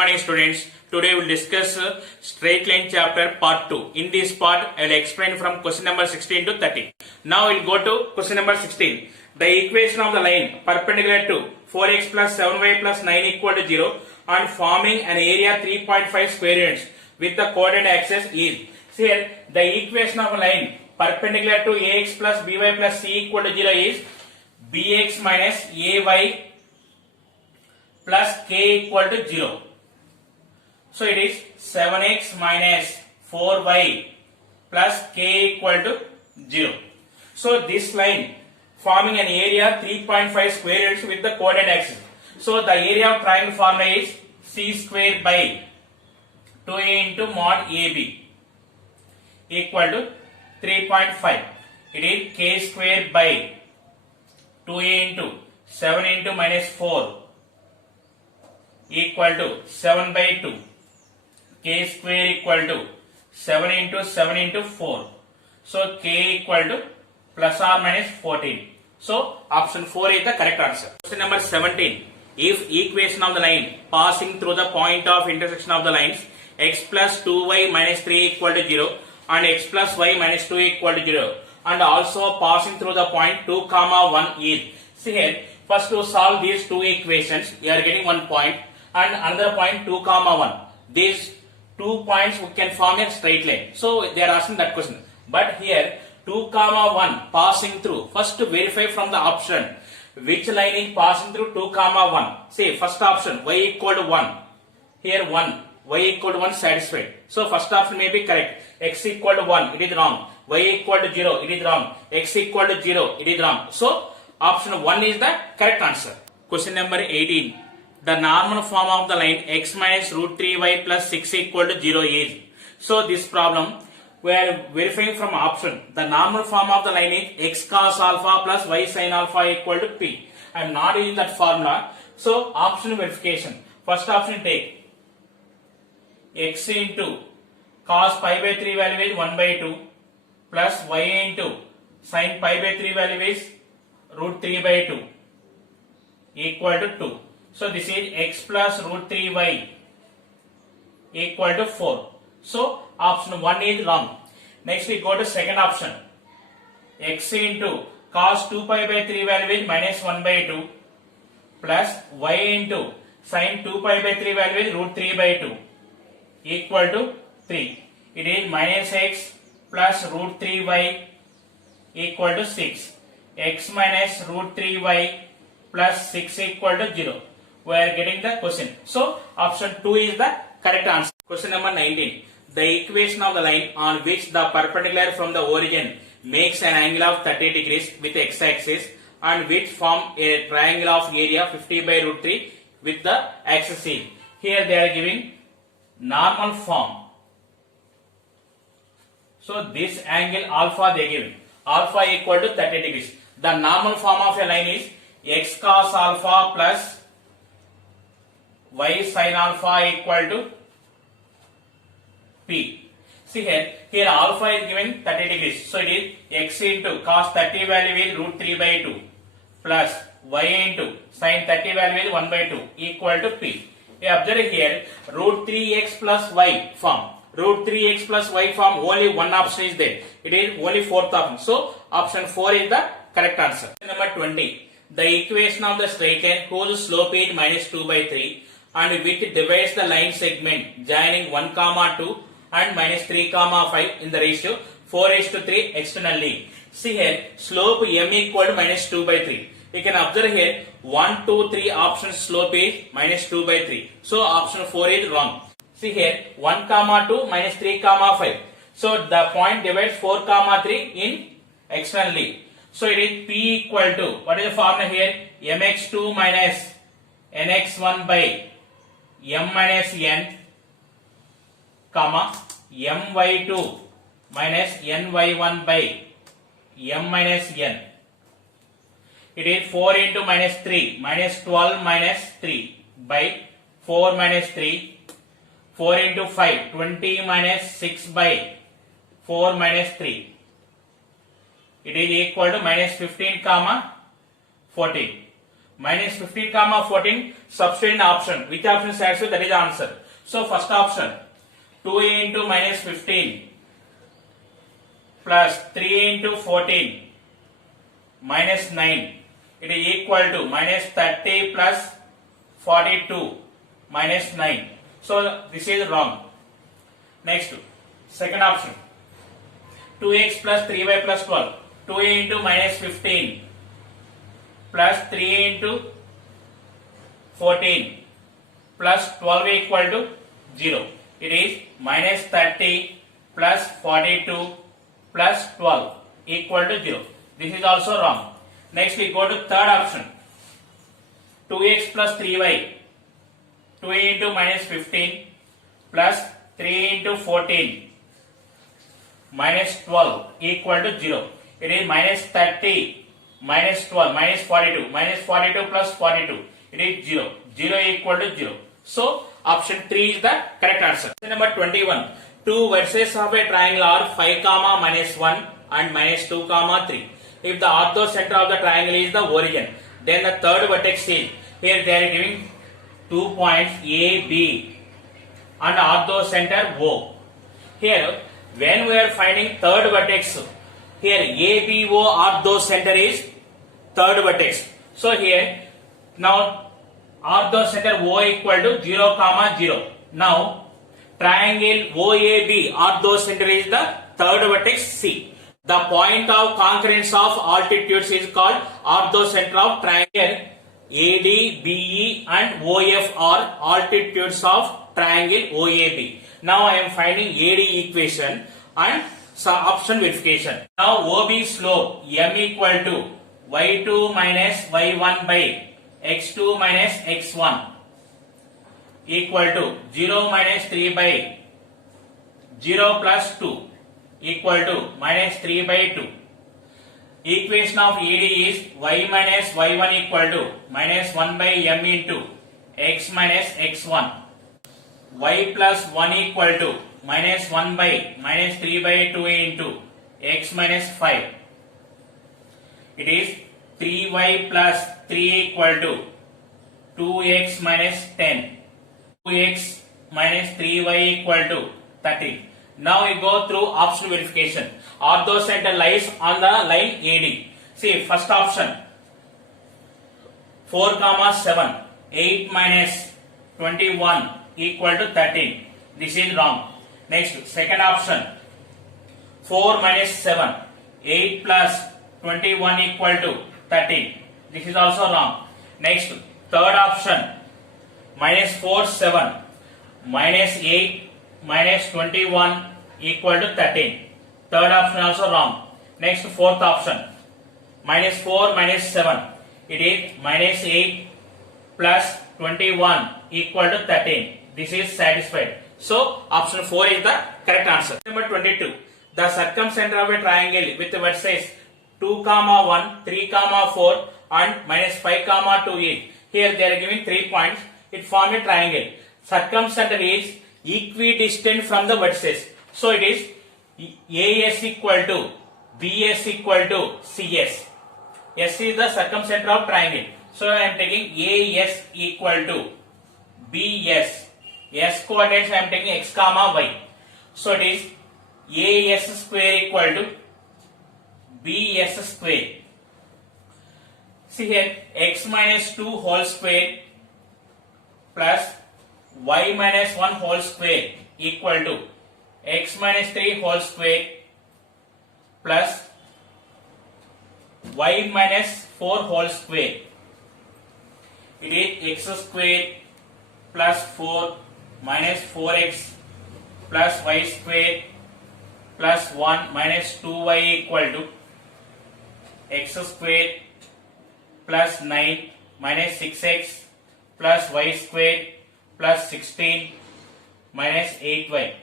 morning students. Today we will discuss straight line chapter part 2. In this part I will explain from question number 16 to 30. Now we will go to question number 16. The equation of the line perpendicular to 4x plus 7y plus 9 equal to 0 and forming an area 3.5 square units with the coordinate axis is. See here the equation of a line perpendicular to ax plus by plus c equal to 0 is bx minus ay plus k equal to 0. So it is 7x minus 4y plus k equal to 0. So this line forming an area 3.5 square units with the coordinate axis. So the area of triangle formula is c square by 2a into mod ab equal to 3.5. It is k square by 2a into 7 into minus 4 equal to 7 by 2. K square equal to 7 into 7 into 4. So k equal to plus or minus 14. So option 4 is the correct answer. Question number 17. If equation of the line passing through the point of intersection of the lines x plus 2y minus 3 equal to 0 and x plus y minus 2 equal to 0 and also passing through the point 2 comma 1 is. See here, first to solve these two equations, you are getting one point and another point 2 comma 1. These 2 points we can form a straight line. So they are asking that question. But here 2 comma 1 passing through. First to verify from the option which line is passing through 2 comma 1. Say first option y equal to 1. Here 1. Y equal to 1 satisfied. So first option may be correct. X equal to 1. It is wrong. Y equal to 0. It is wrong. X equal to 0. It is wrong. So option 1 is the correct answer. Question number 18. The normal form of the line x minus root 3y plus 6 equal to 0 is. So this problem we are verifying from option. The normal form of the line is x cos alpha plus y sin alpha equal to p. I am not using that formula. So option verification. First option take x into cos pi by 3 value is 1 by 2 plus y into sin pi by 3 value is root 3 by 2 equal to 2. So this is x plus root 3y equal to 4. So option 1 is wrong. Next we go to second option. X into cos 2 pi by 3 value is minus 1 by 2 plus y into sin 2 pi by 3 value is root 3 by 2 equal to 3. It is minus x plus root 3y equal to 6. X minus root 3y plus 6 equal to 0. We are getting the question. So option 2 is the correct answer. Question number 19. The equation of the line on which the perpendicular from the origin makes an angle of 30 degrees with x axis and which form a triangle of area 50 by root 3 with the axis C. Here they are giving normal form. So this angle alpha they give. Alpha equal to 30 degrees. The normal form of a line is x cos alpha plus y sin alpha equal to p. See here alpha is given 30 degrees. So it is x into cos 30 value is root 3 by 2 plus y into sin 30 value is 1 by 2 equal to p. You observe here root 3x plus y form. Root 3x plus y form only one option is there. It is only fourth option. So option 4 is the correct answer. Number 20. The equation of the straight line whose slope is minus 2 by 3 and which divides the line segment joining 1 comma 2 and minus 3 comma 5 in the ratio 4:3 externally. See here slope m equal to minus 2 by 3. You can observe here 1, 2, 3 options slope is minus 2 by 3. So option 4 is wrong. See here 1 comma 2 minus 3 comma 5. So the point divides 4 comma 3 in externally. So it is p equal to, what is the formula here? mx2 minus nx1 by m minus n comma my2 minus ny1 by m minus n. It is 4 into minus 3 minus 12 minus 3 by 4 minus 3. 4 into 5 20 minus 6 by 4 minus 3. It is equal to minus 15 comma 14. minus 15 comma 14, substitute in option. Which option satisfies? That is the answer. So first option, 2a into minus 15 plus 3a into 14 minus 9. It is equal to minus 30 plus 42 minus 9. So this is wrong. Next, second option, 2x plus 3y plus 12. 2a into minus 15 plus 3a into 14 plus 12 equal to 0. It is minus 30 plus 42 plus 12 equal to 0. This is also wrong. Next we go to third option, 2x plus 3y. 2a into minus 15 plus 3 into 14 minus 12 equal to 0. It is minus 30 minus 12 minus 42. Minus 42 plus 42. It is 0. 0 equal to 0. So option 3 is the correct answer. Number 21. Two vertices of a triangle are 5 comma minus 1 and minus 2 comma 3. If the orthocenter of the triangle is the origin, then the third vertex is, here they are giving 2 points A, B and orthocenter O. Here when we are finding third vertex, here ABO orthocenter is third vertex. So here now orthocenter O equal to 0 comma 0. Now triangle OAB orthocenter is the third vertex C. The point of concurrence of altitudes is called orthocenter of triangle. AD, BE and OF are altitudes of triangle OAB. Now I am finding AD equation and option verification. Now OB slope M equal to y2 minus y1 by x2 minus x1 equal to 0 minus 3 by 0 plus 2 equal to minus 3 by 2. Equation of AD is y minus y1 equal to minus 1 by m into x minus x1. Y plus 1 equal to minus 1 by minus 3 by 2 into x minus 5. It is 3y plus 3 equal to 2x minus 10. 2x minus 3y equal to 30. Now we go through option verification. Orthocenter lies on the line AD. See, first option 4 comma 7. 8 minus 21 equal to 13. This is wrong. Next, second option 4 minus 7. 8 plus 21 equal to 13. This is also wrong. Next, third option minus 4 7 minus 8 minus 21 equal to 13. Third option also wrong. Next, fourth option minus 4 minus 7. It is minus 8 plus 21 equal to 13. This is satisfied. So option 4 is the correct answer. Number 22. The circumcenter of a triangle with vertices 2 comma 1, 3 comma 4 and minus 5 comma 2 is. Here they are giving 3 points. It forms a triangle. Circumcenter is equidistant from the vertices. So it is AS equal to BS equal to CS. S is the circumcenter of triangle. So I am taking AS equal to BS. S coordinates I am taking x comma y. So it is AS square equal to BS square. See here, x minus 2 whole square plus y minus 1 whole square equal to x minus 3 whole square plus y minus 4 whole square. It is x square plus 4 minus 4x plus y square plus 1 minus 2y equal to x square plus 9 minus 6x plus y square plus 16 minus 8y.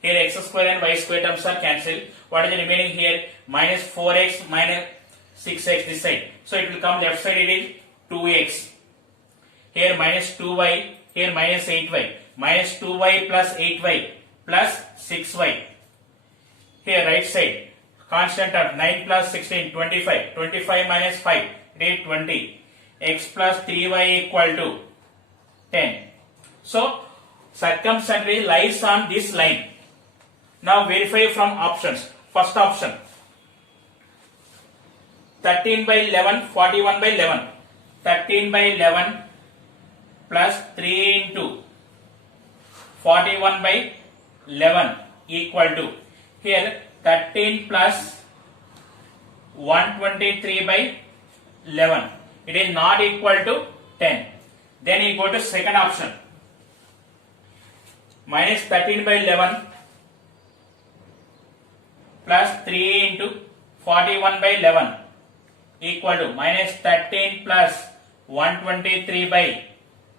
Here x square and y square terms are cancelled. What is the remaining here? Minus 4x minus 6x this side. So it will come left side, it is 2x. Here minus 2y, here minus 8y. Minus 2y plus 8y plus 6y. Here right side, constant term 9 plus 16, 25. 25 minus 5, it is 20. x plus 3y equal to 10. So circumference lies on this line. Now verify from options. First option 13 by 11, 41 by 11. 13 by 11 plus 3 into 41 by 11 equal to, here 13 plus 123 by 11. It is not equal to 10. Then you go to second option. Minus 13 by 11 plus 3 into 41 by 11 equal to minus 13 plus 123 by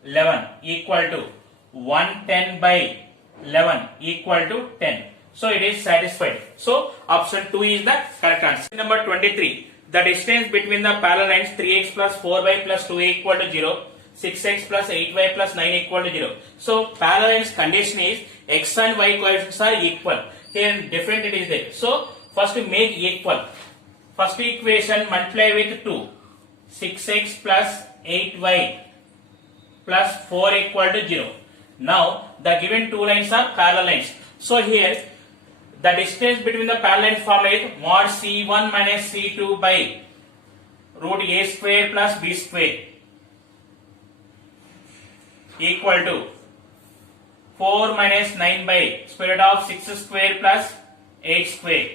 11 equal to 110 by 11 equal to 10. So it is satisfied. So option 2 is the correct answer. Number 23. The distance between the parallel lines 3x plus 4y plus 2a equal to 0, 6x plus 8y plus 9 equal to 0. So parallel lines condition is x and y coefficients are equal. Here different it is there. So first we make equal. First equation multiply with 2. 6x plus 8y plus 4 equal to 0. Now the given two lines are parallel lines. So here the distance between the parallel lines formula is mod C1 minus C2 by root a square plus b square equal to 4 minus 9 by square root of 6 square plus 8 square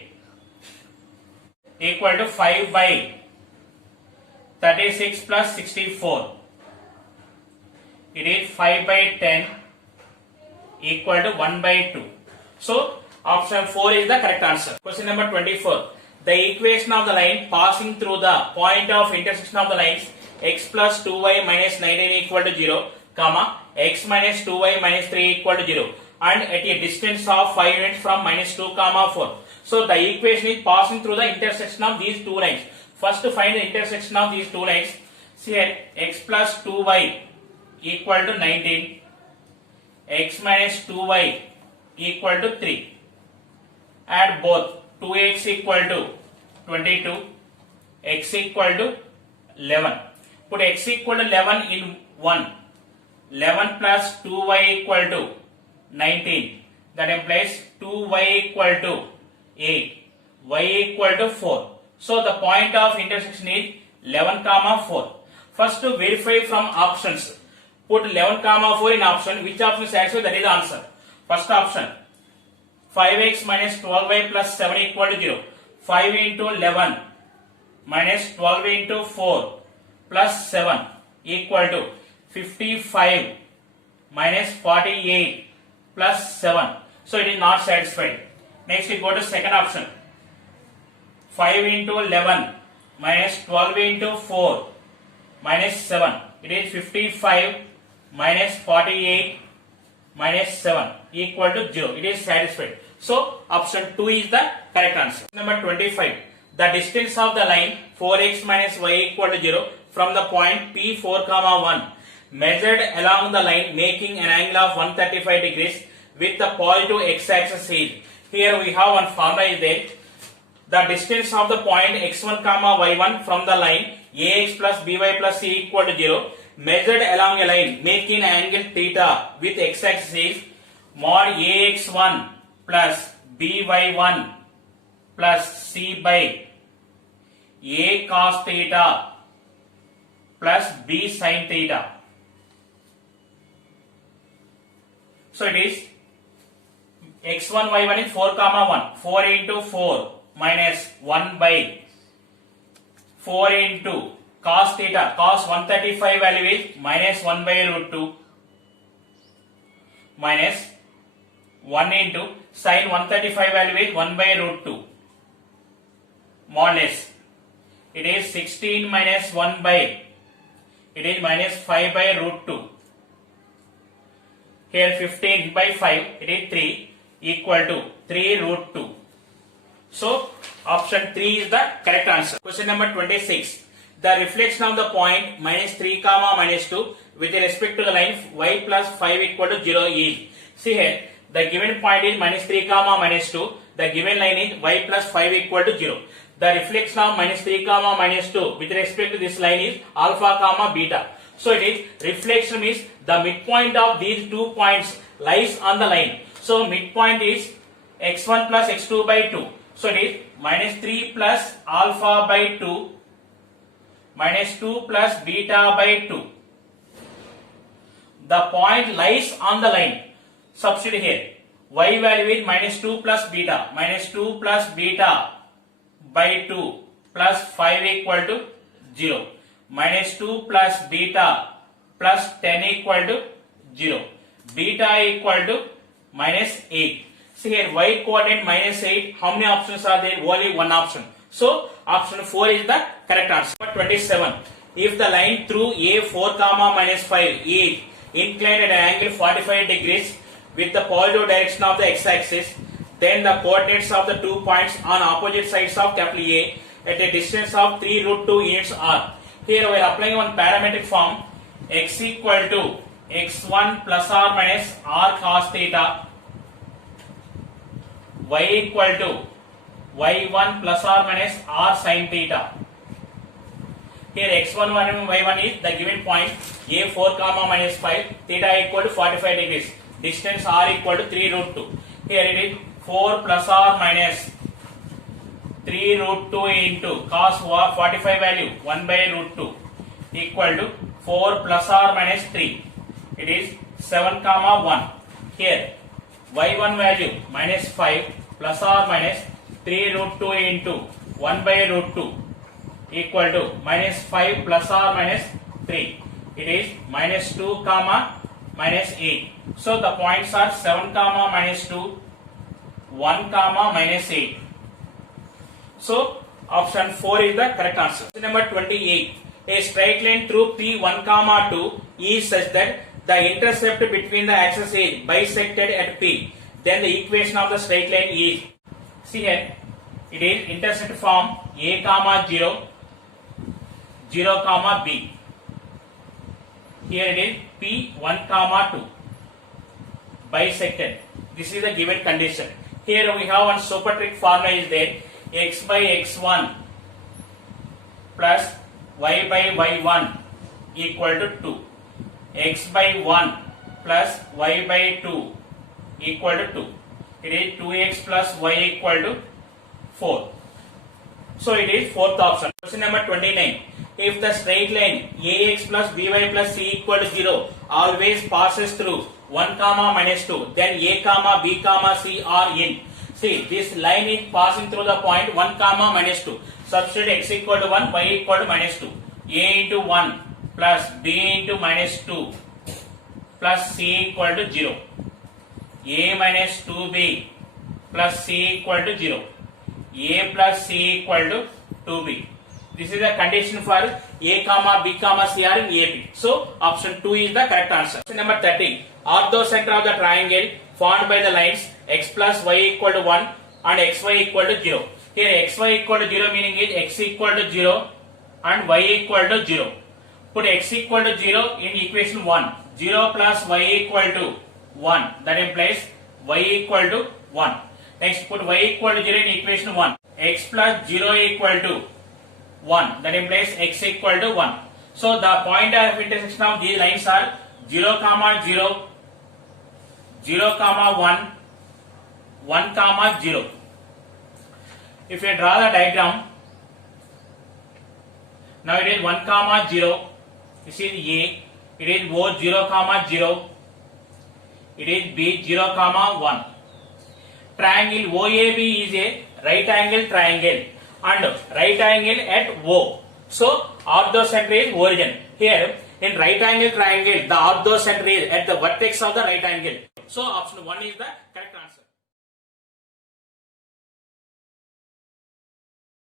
equal to 5 by 36 plus 64. It is 5 by 10 equal to 1 by 2. So option 4 is the correct answer. Question number 24. The equation of the line passing through the point of intersection of the lines x plus 2y minus 19 equal to 0, comma x minus 2y minus 3 equal to 0 and at a distance of 5 units from minus 2 comma 4. So the equation is passing through the intersection of these two lines. First to find the intersection of these two lines. See here x plus 2y equal to 19, x minus 2y equal to 3. Add both. 2x equal to 22, x equal to 11. Put x equal to 11 in 1. 11 plus 2y equal to 19. That implies 2y equal to 8, y equal to 4. So the point of intersection is 11 comma 4. First to verify from options. Put 11 comma 4 in option. Which option satisfies? That is the answer. First option 5x minus 12y plus 7 equal to 0. 5 into 11 minus 12 into 4 plus 7 equal to 55 minus 48 plus 7. So it is not satisfied. Next we go to second option. 5 into 11 minus 12 into 4 minus 7. It is 55 minus 48 minus 7 equal to 0. It is satisfied. So option 2 is the correct answer. Number 25. The distance of the line 4x minus y equal to 0 from the point P4, 1 measured along the line making an angle of 135 degrees with the positive x-axis is. Here we have one formula is there. The distance of the point x1, y1 from the line ax plus by plus c equal to 0 measured along a line making an angle theta with x-axis is mod ax1 plus by1 plus c by a cos theta plus b sin theta. So it is x1 y1 is 4 1. 4 into 4 minus 1 by 4 into cos theta. Cos 135 value is minus 1 by root 2 minus 1 into sin 135 value is 1 by root 2 modulus. It is 16 minus 1 by, it is minus 5 by root 2. Here 15 by 5, it is 3 equal to 3 root 2. So option 3 is the correct answer. Question number 26. The reflection of the point minus 3 minus 2 with respect to the line y plus 5 equal to 0 is. See here, the given point is minus 3 minus 2. The given line is y plus 5 equal to 0. the reflection of minus 3 comma minus 2 with respect to this line is alpha comma beta. So it is reflection means the midpoint of these 2 points lies on the line. So midpoint is x1 plus x2 by 2. So it is minus 3 plus alpha by 2 minus 2 plus beta by 2. The point lies on the line. Substitute here. Y value is minus 2 plus beta. Minus 2 plus beta by 2 plus 5 equal to 0. Minus 2 plus beta plus 10 equal to 0. Beta equal to minus 8. See here, y coordinate minus 8. How many options are there? Only one option. So option 4 is the correct answer. 27. If the line through A4 comma minus 5 is inclined at an angle 45 degrees with the positive direction of the x-axis, then the coordinates of the 2 points on opposite sides of capital A at a distance of 3 root 2 units are. Here we are applying one parametric form. X equal to x1 plus or minus r cos theta, y equal to y1 plus or minus r sin theta. Here x1 and y1 is the given point A4 comma minus 5, theta equal to 45 degrees. Distance r equal to 3 root 2. Here it is 4 plus or minus 3 root 2 into cos 45 value 1 by root 2 equal to 4 plus or minus 3. It is 7 comma 1. Here y1 value minus 5 plus or minus 3 root 2 into 1 by root 2 equal to minus 5 plus or minus 3. It is minus 2 comma minus 8. So the points are 7 comma minus 2, 1 comma minus 8. So option 4 is the correct answer. Number 28. A straight line through P1 comma 2 is such that the intercept between the axes is bisected at P. Then the equation of the straight line is, see here, it is intercept form A comma 0, 0 comma B. Here it is P1 comma 2 bisected. This is the given condition. Here we have one super trick formula is there. X by x1 plus y by y1 equal to 2. X by 1 plus y by 2 equal to 2. It is 2x plus y equal to 4. So it is fourth option. Question number 29. If the straight line ax plus by plus c equal to 0 always passes through 1 comma minus 2, then a comma b comma c are in. See, this line is passing through the point 1 comma minus 2. Substitute x equal to 1, y equal to minus 2. A into 1 plus b into minus 2 plus c equal to 0. A minus 2b plus c equal to 0. A plus c equal to 2b. This is the condition for a comma b comma c are in AP. So option 2 is the correct answer. Question number 30. Orthocenter of the triangle formed by the lines x plus y equal to 1 and xy equal to 0. Here xy equal to 0 meaning is x equal to 0 and y equal to 0. Put x equal to 0 in equation 1. 0 plus y equal to 1. That implies y equal to 1. Next put y equal to 0 in equation 1. X plus 0 equal to 1. That implies x equal to 1. So the point of intersection of these lines are 0 comma 0, 0 comma 1, 1 comma 0. If you draw the diagram, now it is 1 comma 0, this is A, it is O 0 comma 0, it is B 0 comma 1. Triangle OAB is a right angle triangle and right angle at O. So orthocenter is origin. Here in right angle triangle, the orthocenter is at the vertex of the right angle. So option 1 is the correct answer.